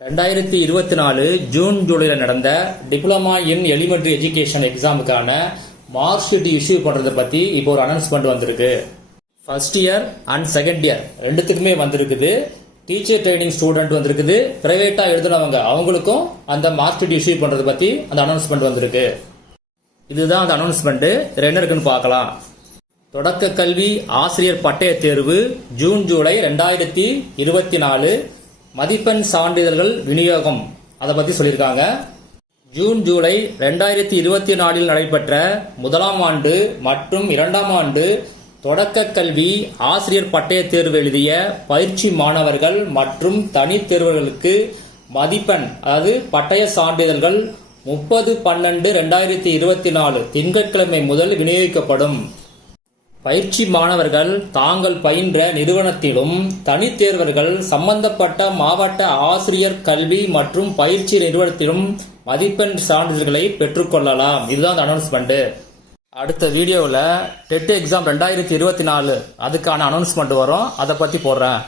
ரெண்டாயிரத்தி இருபத்தி நாலு ஜூன் ஜூலையில் நடந்த டிப்ளமா இன் எலிமெண்ட்ரி எஜுகேஷன் எக்ஸாமுக்கான மார்க் ஷீட் இஷ்யூ பண்ணுறதை பற்றி இப்போ ஒரு அனௌன்ஸ்மெண்ட் வந்திருக்கு. First year and second year ரெண்டுத்துக்குமே வந்திருக்குது. டீச்சர் ட்ரைனிங் ஸ்டூடெண்ட் வந்திருக்குது. பிரைவேட்டாக எழுதுனவங்க அவங்களுக்கும் அந்த மார்க் ஷீட் இஷ்யூ பண்ணுறதை பற்றி அந்த அனௌன்ஸ்மெண்ட் வந்திருக்கு. இதுதான் அந்த அனௌன்ஸ்மெண்ட்டு இதில் என்ன இருக்குன்னு பார்க்கலாம். தொடக்க கல்வி ஆசிரியர் பட்டய தேர்வு ஜூன் ஜூலை ரெண்டாயிரத்தி இருபத்தி நாலு மதிப்பெண் சான்றிதழ்கள் விநியோகம். அதை பத்தி சொல்லியிருக்காங்க. ஜூன் ஜூலை ரெண்டாயிரத்தி இருபத்தி நாலில் நடைபெற்ற முதலாம் ஆண்டு மற்றும் இரண்டாம் ஆண்டு தொடக்க கல்வி ஆசிரியர் பட்டய தேர்வு எழுதிய பயிற்சி மாணவர்கள் மற்றும் தனித் தேர்வுகளுக்கு மதிப்பெண் அதாவது பட்டய சான்றிதழ்கள் முப்பது பன்னெண்டு ரெண்டாயிரத்தி இருபத்தி நாலு திங்கட்கிழமை முதல் விநியோகிக்கப்படும். பயிற்சி மாணவர்கள் தாங்கள் பயின்ற நிறுவனத்திலும் தனித்தேர்வர்கள் சம்பந்தப்பட்ட மாவட்ட ஆசிரியர் கல்வி மற்றும் பயிற்சி நிறுவனத்திலும் மதிப்பெண் சான்றிதழ்களை பெற்றுக்கொள்ளலாம். இதுதான் அந்த அனௌன்ஸ்மெண்ட் அடுத்த வீடியோவில் டெட் எக்ஸாம் ரெண்டாயிரத்தி இருபத்தி நாலு. அதுக்கான அனௌன்ஸ்மெண்ட் வரும். அதை பற்றி போடுறேன்.